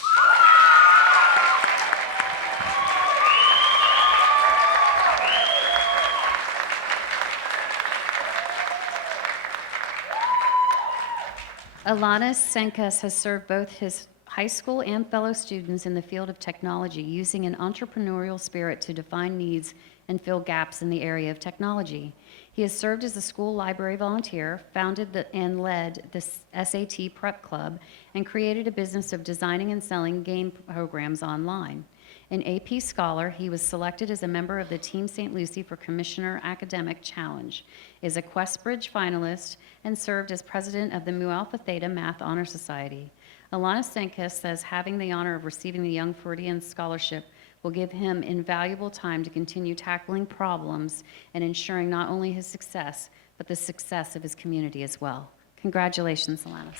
Alana Senkas has served both his high school and fellow students in the field of technology, using an entrepreneurial spirit to define needs and fill gaps in the area of technology. He has served as a school library volunteer, founded and led the SAT Prep Club, and created a business of designing and selling game programs online. An AP Scholar, he was selected as a member of the Team St. Lucie for Commissioner Academic Challenge, is a Questbridge finalist, and served as president of the Mu Alpha Theta Math Honor Society. Alana Senkus says having the honor of receiving the Young Floridian Scholarship will give him invaluable time to continue tackling problems and ensuring not only his success, but the success of his community as well. Congratulations, Alanis.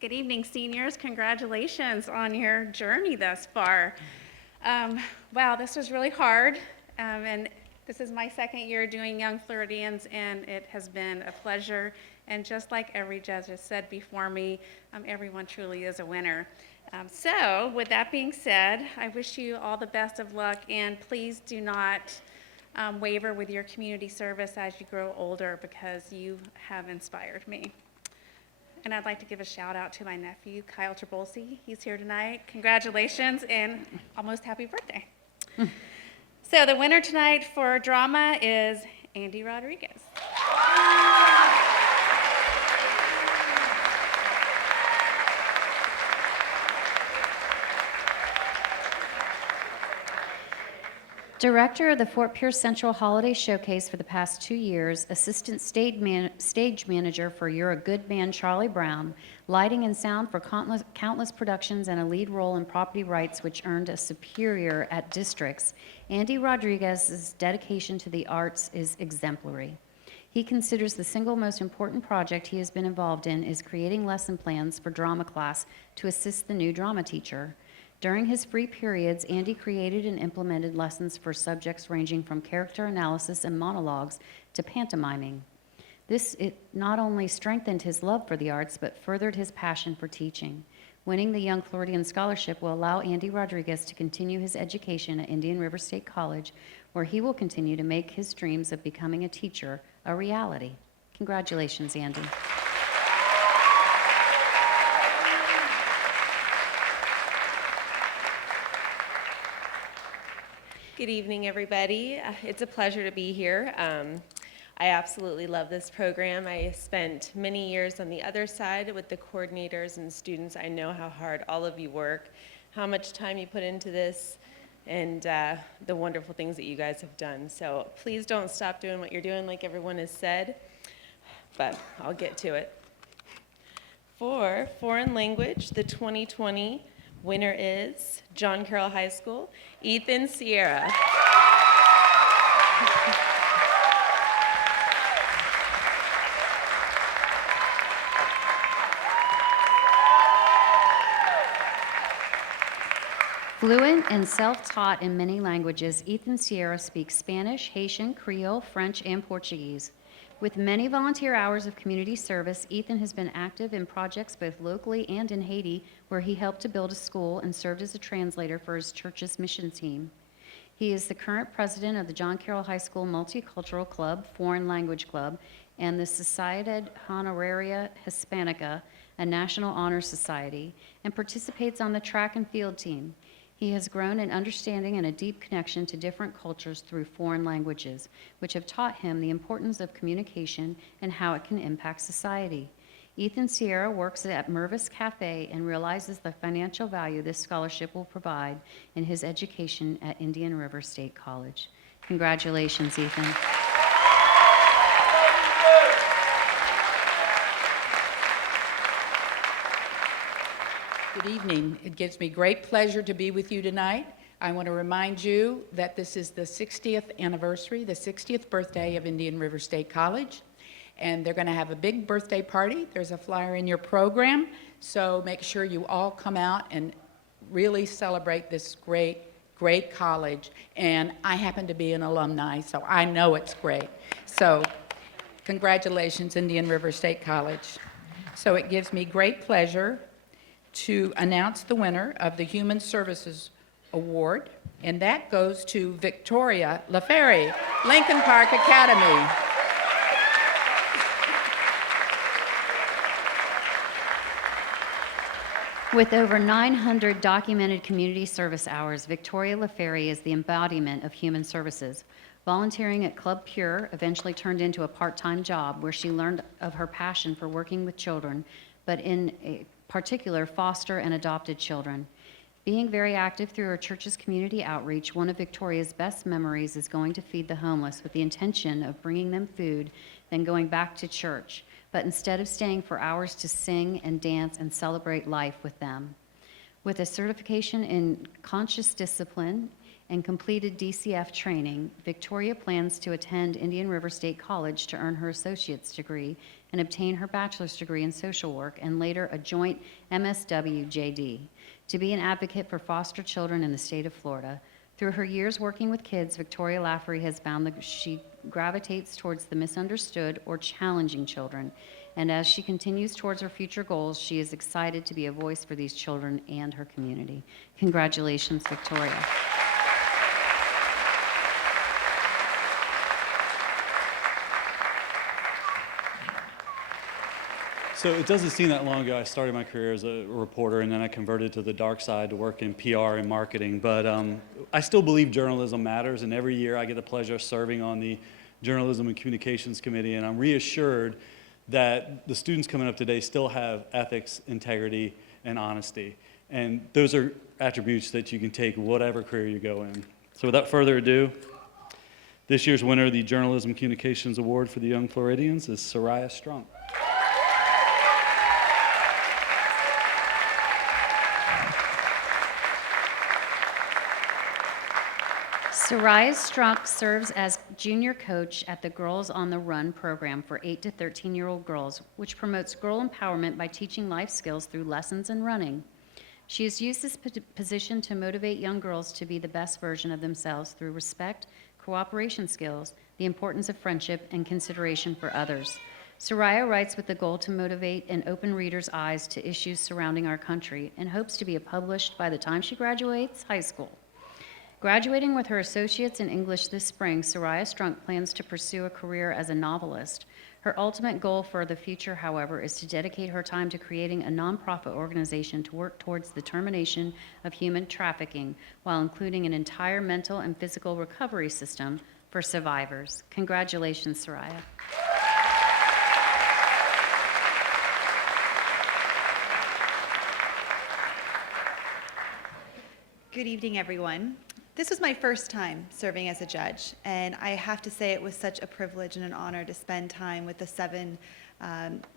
Good evening, seniors. Congratulations on your journey thus far. Wow, this was really hard, and this is my second year doing Young Floridians, and it has been a pleasure. And just like every judge has said before me, everyone truly is a winner. So with that being said, I wish you all the best of luck, and please do not waver with your community service as you grow older, because you have inspired me. And I'd like to give a shout out to my nephew, Kyle Trabolsi. He's here tonight. Congratulations and almost happy birthday. So the winner tonight for drama is Andy Rodriguez. Director of the Fort Pierce Central Holiday Showcase for the past 2 years, Assistant Stage Manager for You're a Good Man, Charlie Brown, lighting and sound for countless productions, and a lead role in Property Rights, which earned a Superior at Districts, Andy Rodriguez's dedication to the arts is exemplary. He considers the single most important project he has been involved in is creating lesson plans for drama class to assist the new drama teacher. During his free periods, Andy created and implemented lessons for subjects ranging from character analysis and monologues to pantomiming. It not only strengthened his love for the arts, but furthered his passion for teaching. Winning the Young Floridian Scholarship will allow Andy Rodriguez to continue his education at Indian River State College, where he will continue to make his dreams of becoming a teacher a reality. Congratulations, Andy. Good evening, everybody. It's a pleasure to be here. I absolutely love this program. I spent many years on the other side with the coordinators and students. I know how hard all of you work, how much time you put into this, and the wonderful things that you guys have done. So please don't stop doing what you're doing, like everyone has said, but I'll get to it. For foreign language, the 2020 winner is John Carroll High School, Ethan Sierra. Fluent and self-taught in many languages, Ethan Sierra speaks Spanish, Haitian, Creole, French, and Portuguese. With many volunteer hours of community service, Ethan has been active in projects both locally and in Haiti, where he helped to build a school and served as a translator for his church's mission team. He is the current president of the John Carroll High School Multicultural Club, Foreign Language Club, and the Sociedad Honoraria Hispanica, a national honor society, and participates on the track and field team. He has grown an understanding and a deep connection to different cultures through foreign languages, which have taught him the importance of communication and how it can impact society. Ethan Sierra works at Mervis Cafe and realizes the financial value this scholarship will provide in his education at Indian River State College. Congratulations, Ethan. Good evening. It gives me great pleasure to be with you tonight. I want to remind you that this is the 60th anniversary, the 60th birthday of Indian River State College, and they're going to have a big birthday party. There's a flyer in your program, so make sure you all come out and really celebrate this great, great college. And I happen to be an alumni, so I know it's great. So congratulations, Indian River State College. So it gives me great pleasure to announce the winner of the Human Services Award and that goes to Victoria LaFerry, Lincoln Park Academy. With over 900 documented community service hours, Victoria LaFerry is the embodiment of human services. Volunteering at Club Pure eventually turned into a part-time job where she learned of her passion for working with children, but in particular, foster and adopted children. Being very active through her church's community outreach, one of Victoria's best memories is going to feed the homeless with the intention of bringing them food, then going back to church, but instead of staying for hours to sing and dance and celebrate life with them. With a certification in conscious discipline and completed DCF training, Victoria plans to attend Indian River State College to earn her associate's degree and obtain her bachelor's degree in social work and later a joint MSW JD. To be an advocate for foster children in the state of Florida. Through her years working with kids, Victoria LaFerry has found that she gravitates towards the misunderstood or challenging children. And as she continues towards her future goals, she is excited to be a voice for these children and her community. Congratulations, Victoria. So it doesn't seem that long ago I started my career as a reporter, and then I converted to the dark side to work in PR and marketing. But I still believe journalism matters, and every year I get the pleasure of serving on the Journalism and Communications Committee, and I'm reassured that the students coming up today still have ethics, integrity, and honesty. And those are attributes that you can take whatever career you go in. So without further ado, this year's winner of the Journalism and Communications Award for the Young Floridians is Soraya Strunk. Soraya Strunk serves as junior coach at the Girls on the Run program for 8 to 13-year-old girls, which promotes girl empowerment by teaching life skills through lessons and running. She has used this position to motivate young girls to be the best version of themselves through respect, cooperation skills, the importance of friendship, and consideration for others. Soraya writes with the goal to motivate and open readers' eyes to issues surrounding our country and hopes to be published by the time she graduates high school. Graduating with her associates in English this spring, Soraya Strunk plans to pursue a career as a novelist. Her ultimate goal for the future, however, is to dedicate her time to creating a nonprofit organization to work towards the termination of human trafficking while including an entire mental and physical recovery system for survivors. Congratulations, Soraya. Good evening, everyone. This was my first time serving as a judge, and I have to say it was such a privilege and an honor to spend time with the 7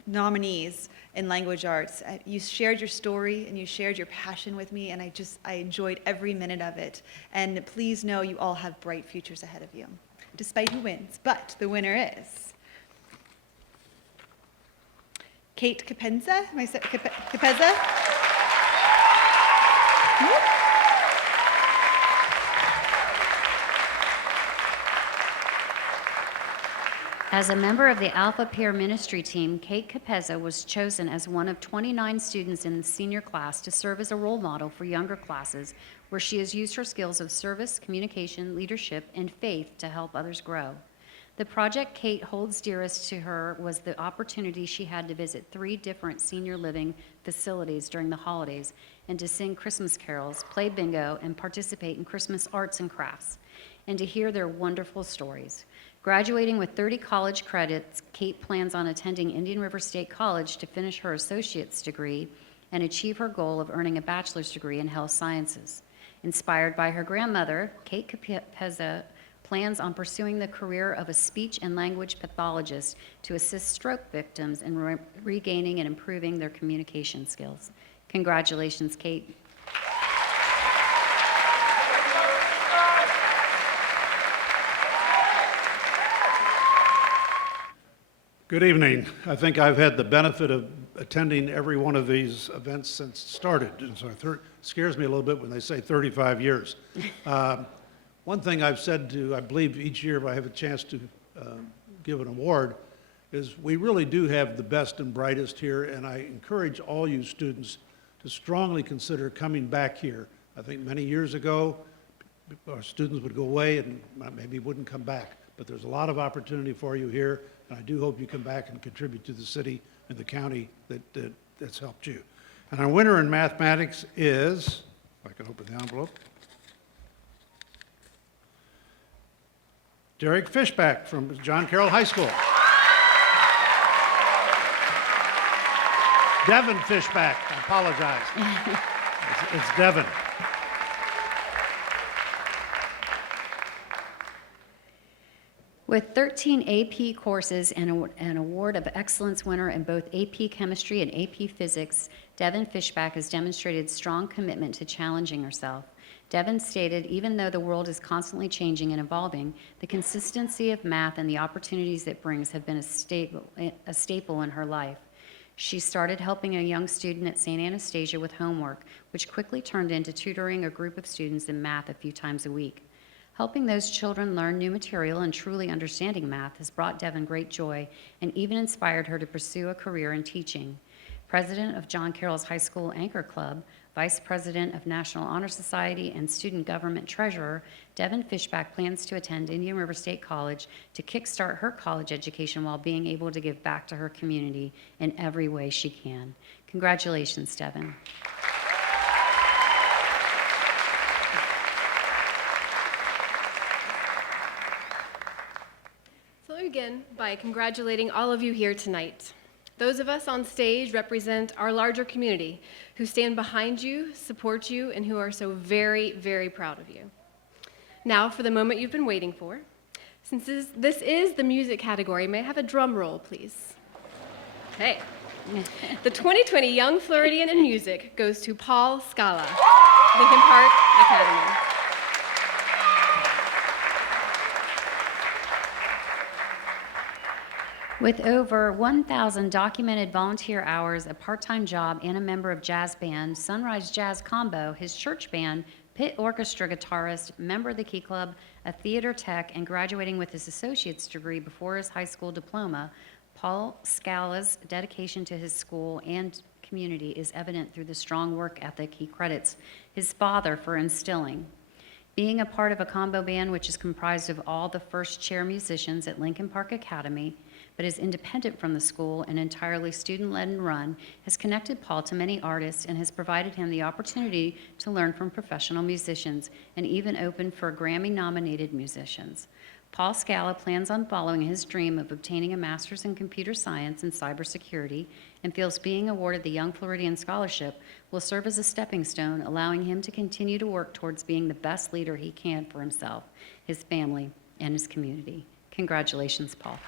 nominees in language arts. You shared your story and you shared your passion with me, and I enjoyed every minute of it. And please know you all have bright futures ahead of you, despite who wins. But the winner is Kate Capenza. Am I saying Capenza? As a member of the Alpha Peer Ministry team, Kate Capezza was chosen as one of 29 students in the senior class to serve as a role model for younger classes, where she has used her skills of service, communication, leadership, and faith to help others grow. The project Kate holds dearest to her was the opportunity she had to visit 3 different senior living facilities during the holidays and to sing Christmas carols, play bingo, and participate in Christmas arts and crafts, and to hear their wonderful stories. Graduating with 30 college credits, Kate plans on attending Indian River State College to finish her associate's degree and achieve her goal of earning a bachelor's degree in health sciences. Inspired by her grandmother, Kate Capezza plans on pursuing the career of a speech and language pathologist to assist stroke victims in regaining and improving their communication skills. Congratulations, Kate. Good evening. I think I've had the benefit of attending every one of these events since it started, and so it scares me a little bit when they say 35 years. One thing I've said to, I believe each year if I have a chance to give an award, is we really do have the best and brightest here, and I encourage all you students to strongly consider coming back here. I think many years ago, our students would go away and maybe wouldn't come back. But there's a lot of opportunity for you here, and I do hope you come back and contribute to the city and the county that's helped you. And our winner in mathematics is, if I can open the envelope, Derek Fishback from John Carroll High School. Devin Fishback, I apologize. It's Devin. With 13 AP courses and an award of excellence winner in both AP Chemistry and AP Physics, Devin Fishback has demonstrated strong commitment to challenging herself. Devin stated, even though the world is constantly changing and evolving, the consistency of math and the opportunities it brings have been a staple in her life. She started helping a young student at St. Anastasia with homework, which quickly turned into tutoring a group of students in math a few times a week. Helping those children learn new material and truly understanding math has brought Devin great joy and even inspired her to pursue a career in teaching. President of John Carroll's High School Anchor Club, Vice President of National Honor Society, and Student Government Treasurer, Devin Fishback plans to attend Indian River State College to kickstart her college education while being able to give back to her community in every way she can. Congratulations, Devin. So let me begin by congratulating all of you here tonight. Those of us on stage represent our larger community who stand behind you, support you, and who are so very, very proud of you. Now for the moment you've been waiting for. Since this is the music category, may I have a drum roll, please? Hey. The 2020 Young Floridian in Music goes to Paul Skala, Lincoln Park Academy. With over 1,000 documented volunteer hours, a part-time job, and a member of jazz band Sunrise Jazz Combo, his church band, pit orchestra guitarist, member of the Key Club, a theater tech, and graduating with his associate's degree before his high school diploma, Paul Skala's dedication to his school and community is evident through the strong work ethic he credits his father for instilling. Being a part of a combo band which is comprised of all the first chair musicians at Lincoln Park Academy, but is independent from the school and entirely student-led and run, has connected Paul to many artists and has provided him the opportunity to learn from professional musicians and even opened for Grammy-nominated musicians. Paul Skala plans on following his dream of obtaining a master's in computer science and cybersecurity and feels being awarded the Young Floridian Scholarship will serve as a stepping stone, allowing him to continue to work towards being the best leader he can for himself, his family, and his community. Congratulations, Paul.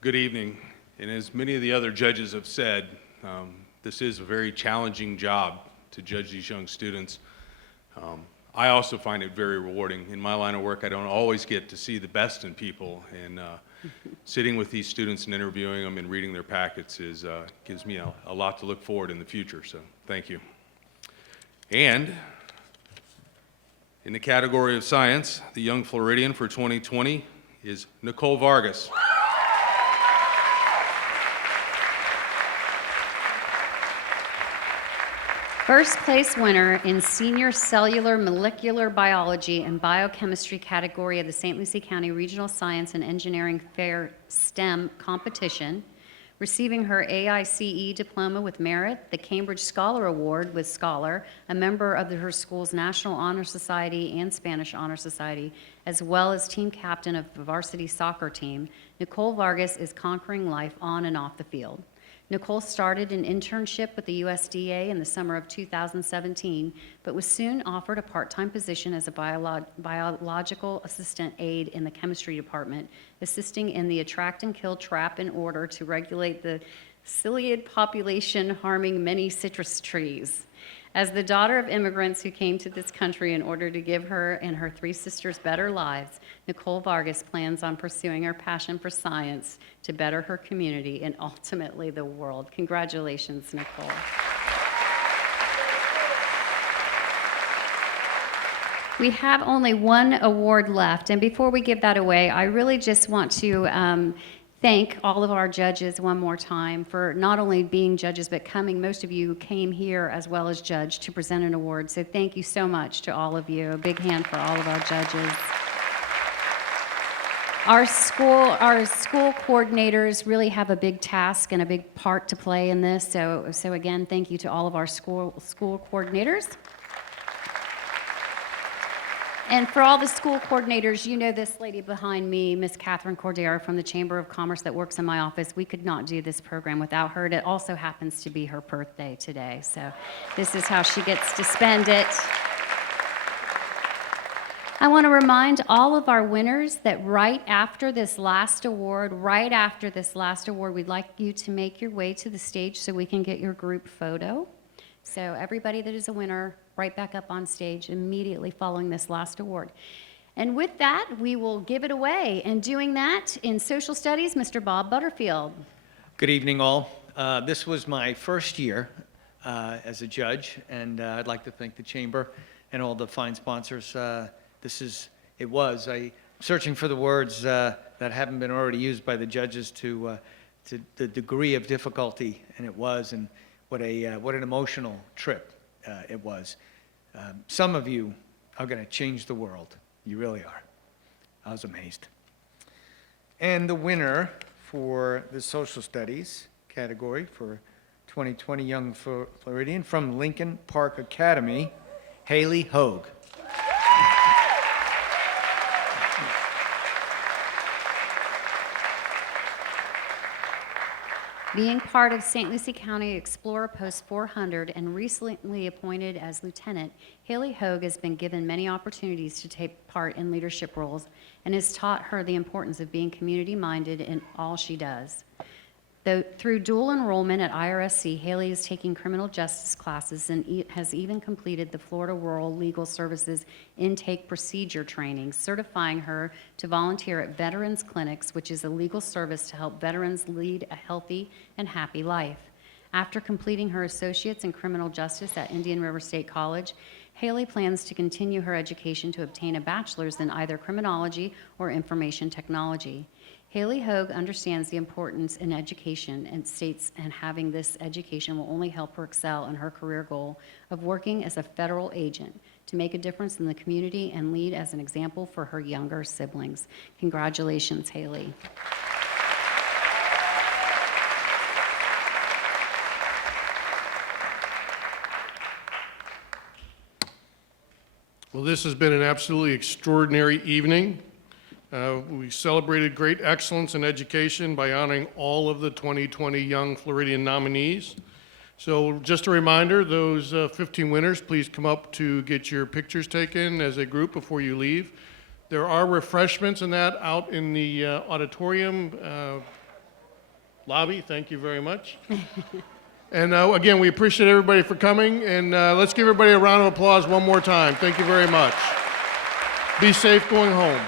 Good evening, and as many of the other judges have said, this is a very challenging job to judge these young students. I also find it very rewarding. In my line of work, I don't always get to see the best in people, and sitting with these students and interviewing them and reading their packets gives me a lot to look forward in the future, so thank you. And in the category of science, the Young Floridian for 2020 is Nicole Vargas. First place winner in Senior Cellular Molecular Biology and Biochemistry category of the St. Lucie County Regional Science and Engineering Fair STEM competition, receiving her AICE Diploma with Merit, the Cambridge Scholar Award with Scholar, a member of her school's National Honor Society and Spanish Honor Society, as well as team captain of the varsity soccer team, Nicole Vargas is conquering life on and off the field. Nicole started an internship with the USDA in the summer of 2017, but was soon offered a part-time position as a biological assistant aide in the chemistry department, assisting in the attract and kill trap in order to regulate the psyllid population harming many citrus trees. As the daughter of immigrants who came to this country in order to give her and her three sisters better lives, Nicole Vargas plans on pursuing her passion for science to better her community and ultimately the world. Congratulations, Nicole. We have only one award left, and before we give that away, I really just want to thank all of our judges one more time for not only being judges, but coming. Most of you came here as well as judge to present an award. So thank you so much to all of you. A big hand for all of our judges. Our school coordinators really have a big task and a big part to play in this. So again, thank you to all of our school coordinators. And for all the school coordinators, you know this lady behind me, Miss Catherine Cordero from the Chamber of Commerce that works in my office. We could not do this program without her. And it also happens to be her birthday today. So this is how she gets to spend it. I want to remind all of our winners that right after this last award, we'd like you to make your way to the stage so we can get your group photo. So everybody that is a winner, right back up on stage immediately following this last award. And with that, we will give it away. And doing that in social studies, Mr. Bob Butterfield. Good evening, all. This was my first year as a judge, and I'd like to thank the Chamber and all the fine sponsors. I'm searching for the words that haven't been already used by the judges to the degree of difficulty, and it was, and what an emotional trip it was. Some of you are going to change the world. You really are. I was amazed. And the winner for the social studies category for 2020 Young Floridian from Lincoln Park Academy, Haley Hogue. Being part of St. Lucie County Explorer Post 400 and recently appointed as lieutenant, Haley Hogue has been given many opportunities to take part in leadership roles and has taught her the importance of being community-minded in all she does. Through dual enrollment at IRSC, Haley is taking criminal justice classes and has even completed the Florida Rural Legal Services Intake Procedure Training, certifying her to volunteer at Veterans Clinics, which is a legal service to help veterans lead a healthy and happy life. After completing her associates in criminal justice at Indian River State College, Haley plans to continue her education to obtain a bachelor's in either criminology or information technology. Haley Hogue understands the importance in education and states and having this education will only help her excel in her career goal of working as a federal agent to make a difference in the community and lead as an example for her younger siblings. Congratulations, Haley. Well, this has been an absolutely extraordinary evening. We celebrated great excellence in education by honoring all of the 2020 Young Floridian nominees. So just a reminder, those 15 winners, please come up to get your pictures taken as a group before you leave. There are refreshments and that out in the auditorium lobby. Thank you very much. And again, we appreciate everybody for coming, and let's give everybody a round of applause one more time. Thank you very much. Be safe going home.